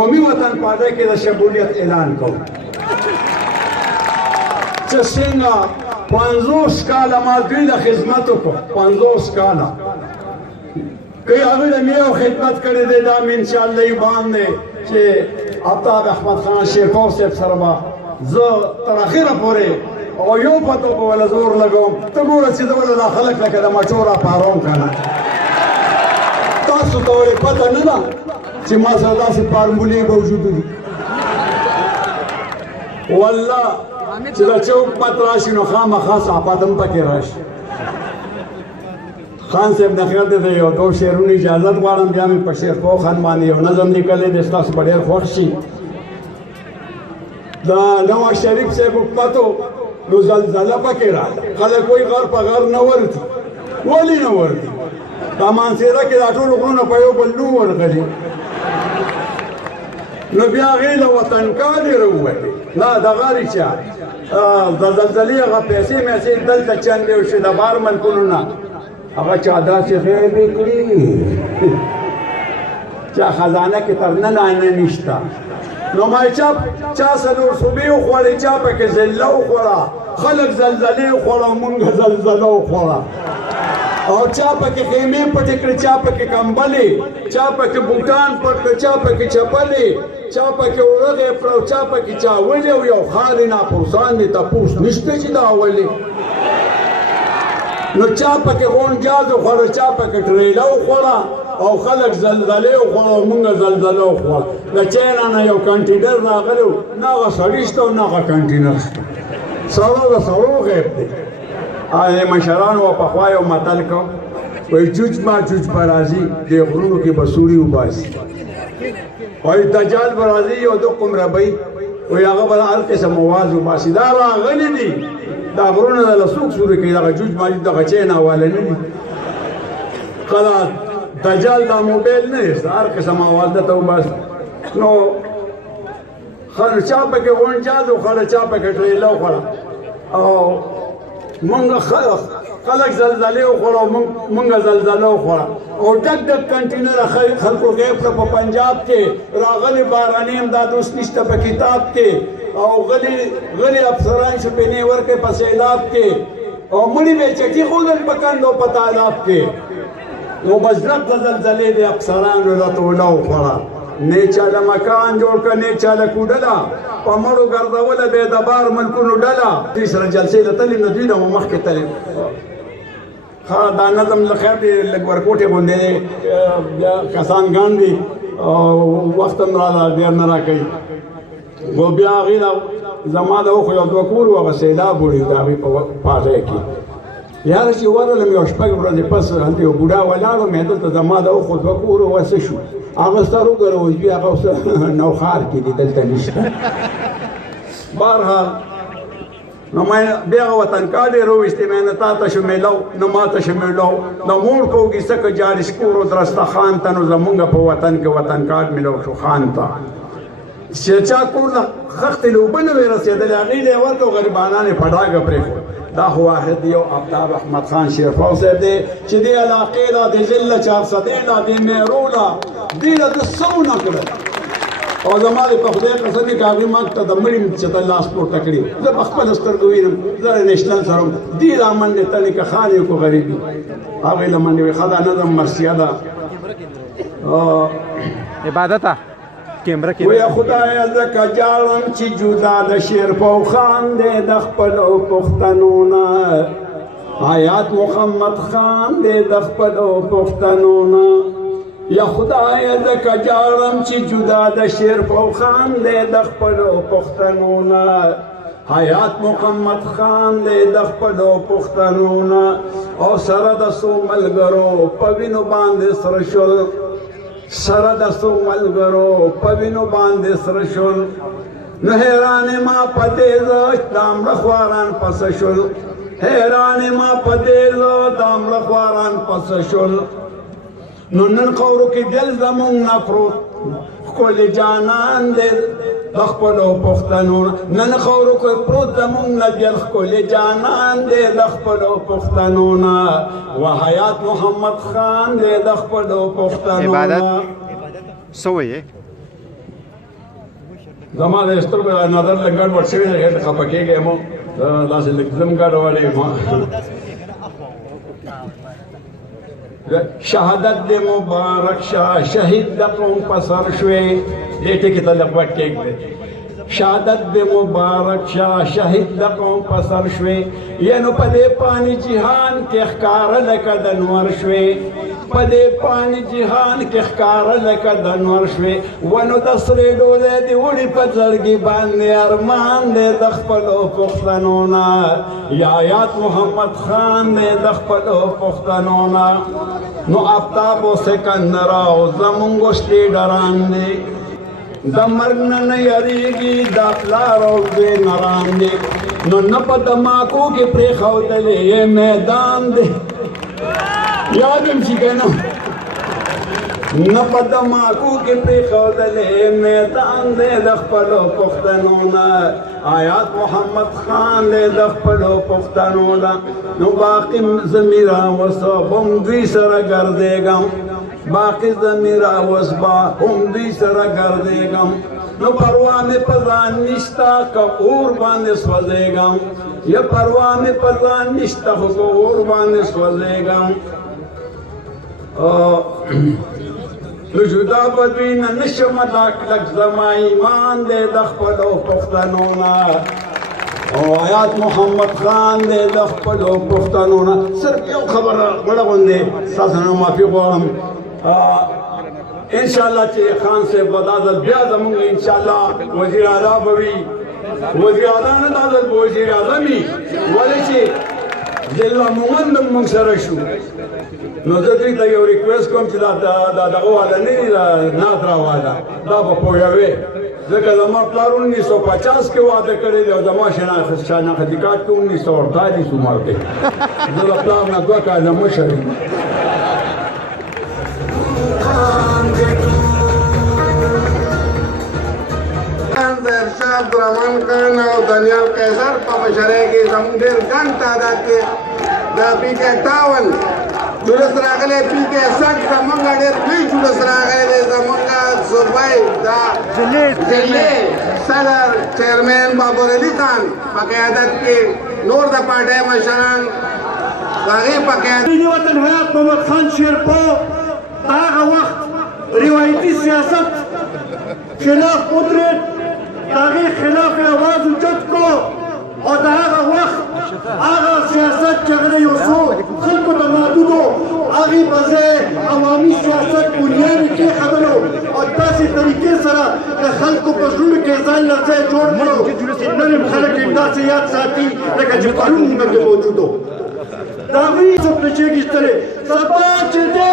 قومي وطن پارٹی کې د شمولیت اعلان کوم چې څنګه 50 کاله ما دوی د خدمت وکړو 50 کاله که هغه د میو خدمت کړی دی دا مې انشاءالله ایمان دی چې آفتاب احمد خان شیرکو صاحب سره به زه تر اخره پورې او یو پته به وله زور لګوم ته ګوره چې زه وله دا خلک لکه د مچوره پاروم که نه تاسو ته ولې پته نه ده چې ما سره داسې فارمولې موجود دي والله چې د چوک پت راشي نو خامخا صحبت هم پکې راشي خان صاحب نه خیال دی د یو دو شعرونو اجازت غواړم بیا مې په شیرکو خان باندې یو نظم لیکلی دی ستاسو به ډېر خوښ شي د نواز شریف صاحب حکومتو نو زلزله پکې راغله خلک وایي غر په غر نه ورځي ولې نه ورځي دا مانسیره کې دا ټول غرونه په یو بل نه ورغلي نو بیا هغې له وطنکالې راووتې نه دغه رچا د زلزلې هغه پیسې میسې دلته چندې وشي د بار ملکونو نه هغه چا داسې غیبې کړي چا خزانه کې تر نن نه نشته نو ما چا څلور صوبې وخوړې چا پکې زله وخوړه خلک زلزلې وخوړه مونږ زلزله وخوړه او چا پکې خیمې پټې کړې چا پکې کمبلې چا پکې بوټان پټ کړ چا پکې چپلې چا پکې ورغې پړ چا پکې چا ولې یو خالي ناپوسان دي تپوس نشته چې دا ولې نو چا پکې غونجاز وخوړه چا پکې ټریله وخوړه او خلک زلزلې وخوړه او مونږ زلزله وخوړه د چاینا نه یو کنټینر راغلی و نه هغه سړي شته او نه هغه کنټینر شته سړو د سړو غیب دی مشرانو پخوا یو متل کو وایي جوج ما جوج به راځي دې غرونو کې به سوړي وباسي وایي دجال به راځي یو د قمربۍ وایي هغه به هر قسم اواز وباسي دا راغلي دي دا غرونه د له څوک سوري کوي دغه جوج ماجوج دغه چین حواله نه دي کله دجال دا موبایل نه دی هر قسم اواز درته وباسي نو چا پکې غونجاز وخوړه چا پکې ټریله وخوړه او مونږ خلک زلزلې وخوړه مونږ زلزله وخوړه او ډک ډک کنټینر خلکو غیب کړه په پنجاب کې راغلي باراني امداد اوس نشته په کتاب کې او غلي افسران شپېنې ورکړې په سیلاب کې او مړي به چټي ښودل په کند او په تالاب کې نو مزرق د زلزلې د افسرانو راته وله وخوړه نه چاله مکان جوړ کړه نه چاله کوډله په مړو ګرځوله بې د بار ملکونو ډله دوی سره جلسې ته تللې نو دوی نه مخکې تللې ښه دا نظم له خیر دی لږ ورکوټې غوندې دی بیا کسان ګڼ دي او وخت هم راله ډېر نه راکوي خو بیا هغې زما د اوښو یو دوه کور و هغه سیلاب وړي د هغې په هغې کې یاره چې ورغلم یو شپږ ورځې پس هلته یو بوډا ولاړ مې دلته زما د اوښو دوه کور و څه شو هغه سر وګوره اوس بیا هغه اوس نوښار کې دي دلته نشته بهرحال نو ما بیا هغه وطنکالې راویستې مې نه تا ته شو میلو نه ما ته شو میلو د مور کوږي څه که جاري سکورو درسته خان ته نو زمونږ په وطن کې وطنکال میلو شو خان ته چې چا کور له خښتې له اوبه نه وې رسېدلې هغې له یې ورکړو غریبانان یې په ډاګه پرېښود دا خو واحد یو آفتاب احمد خان شیرفو صاحب دی چې دې علاقې له د ضلع چارسدې له د میرو له دې له د څه ونه کړل او زما د په خدای قسم کې هغې موږ ته د مړي چې ته لاس پورته کړي زه په خپلو سترګو وینم زه د نیشنل سره وم دې را منډې تلې که خان یې کو غریبي هغې له منډې وي ښه دا نظم مرثیه ده عبادته وی خدای زکه جاړم چې جدا د شیرپو خان دی د خپلو پښتنو نه حیات محمد خان دی د خپلو پښتنو نه یا خدای زکه جاړم چې جدا د شیرپو خان دی د خپلو پښتنو نه حیات محمد خان دی د خپلو پښتنو نه او سره د څو ملګرو په وینو باندې سره شول سره د څو ملګرو په وینو باندې سره شول نو حیران ما په دې زه د مړه خواران پسه شول حیران ما په دې زه د مړه خواران پسه شول نو نن قورو کې دل زمونږ نه پروت ښکلې جانان دی د خپلو پښتنو نن خاورو کې پروت زمونږ نه دل ښکلې جانان دی د خپلو پښتنو نه و حیات محمد خان دی د خپلو پښتنو نه څه وایې زما د سترګو نظر لږ ګډوډ شوی دی هېڅ خفه کېږی یم داسې لږ ځم ګډوډ یم شهادت دې مبارک شاه شهید د قوم په سر شوې دې ټکي ته لږ وخت کېږدی شهادت دې مبارک شاه شهید د قوم په سر شوې یعنو په دې پانی جهان کې ښکاره لکه د نور شوې په دې پانی جهان کې ښکاره لکه د نور شوې ونو د سرې ډولۍ دې وړي په زړګي باندې ارمان دی د خپلو پښتنو نه یا حیات محمد خان دی د خپلو پښتنو نه نو آفتاب و سکندر او زمونږ لیډران دی د مرګ نه نه یریږي دا پلار او دوی نران دی نو نه په دماکو کې پرېښودلی یې میدان دی یاد هم شي که نه نه په دماکو کې پرېښودلې میدان دی د خپلو پښتنو نه آیات محمد خان دی د خپلو پښتنو نه نو باقي زمي راوسه هم دوی سره ګرځېږم باقي زمي راوس به هم دوی سره ګرځېږم نو پروا مې په ځان نشته که اور باندې سوځېږم یا پروا مې په ځان نشته خو که اور باندې سوځېږم نو جدا به دوی نه نشم دا کلک زما ایمان دی د خپلو پښتنو نه او آیات محمد خان دی د خپلو پښتنو نه صرف یو خبره غوړه غوندې ستاسو نه معافي غواړم انشاءالله چې خان صاحب به دا ځل بیا زمونږ انشاءالله وزیر اعلی به وي وزیر اعلی نه دا ځل به وزیر اعظم وي ولې چې ضلع مومند هم موږ سره شو نو زه دوی ته یو ریکویسټ کوم چې دا دغه والا نه دي د نادرا والا دا به پوهوې ځکه زما پلار 1950 کې واده کړی دی او زما شناختی کارت کې 1948 عمر دی زه د پلار نه 2 کاله مشر یم د ارشاد عبدالرحمن خان او دانیال قیصر په مشرۍ کې زموږ ډېر ګڼ تعداد کې د پی کې 58 جلوس راغلی پی کې 60 زموږ ډېر لوی جلوس راغلی دی زموږ صوبایي دا ضلعې صدر چیرمین بابر علي خان په قیادت کې نور د پارټۍ مشران هغې په قیادت وطن حیات محمد خان شیرپو هغه وخت روایتي سیاست خلاف ودرېد د هغې خلاف یې اواز اوچت کړو او د هغه وخت هغه سیاست چې هغه د یو څو خلکو ته محدودو هغې په ځای عوامي سیاست بنیاد یې کېښودلو او داسې طریقې سره د خلکو په زړونو کې ځان له ځای جوړ کړو چې نن هم خلک یې داسې یاد ساتي لکه چې پرون موږ کې موجود و د هغوی څوک نه شي اخیستلی سبا چې دی